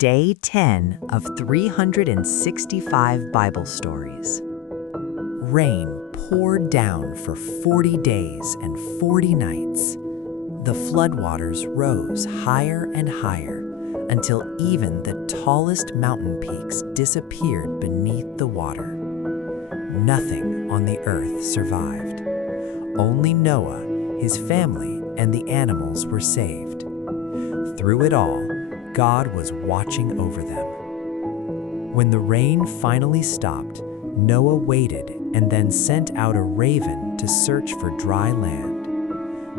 Day 10 of 365 Bible Stories. Rain poured down for 40 days and 40 nights. The floodwaters rose higher and higher until even the tallest mountain peaks disappeared beneath the water. Nothing on the earth survived. Only Noah, his family, and the animals were saved. Through it all, God was watching over them. When the rain finally stopped, Noah waited and then sent out a raven to search for dry land.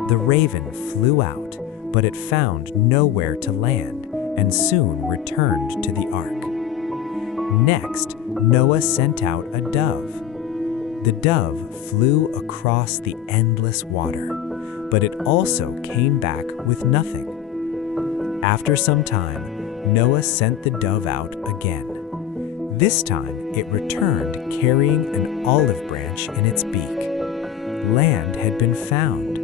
The raven flew out, but it found nowhere to land and soon returned to the ark. Next, Noah sent out a dove. The dove flew across the endless water, but it also came back with nothing. After some time, Noah sent the dove out again. This time, it returned carrying an olive branch in its beak. Land had been found.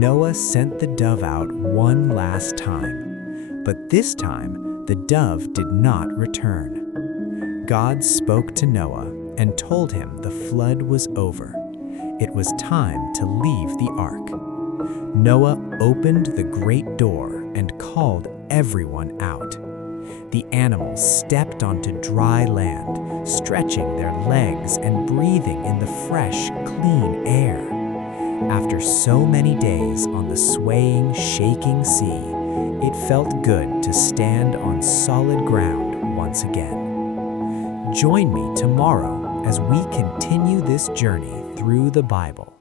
Noah sent the dove out one last time, but this time, the dove did not return. God spoke to Noah and told him the flood was over. It was time to leave the ark. Noah opened the great door and called everyone out. The animals stepped onto dry land, stretching their legs and breathing in the fresh, clean air. After so many days on the swaying, shaking sea, it felt good to stand on solid ground once again. Join me tomorrow as we continue this journey through the Bible.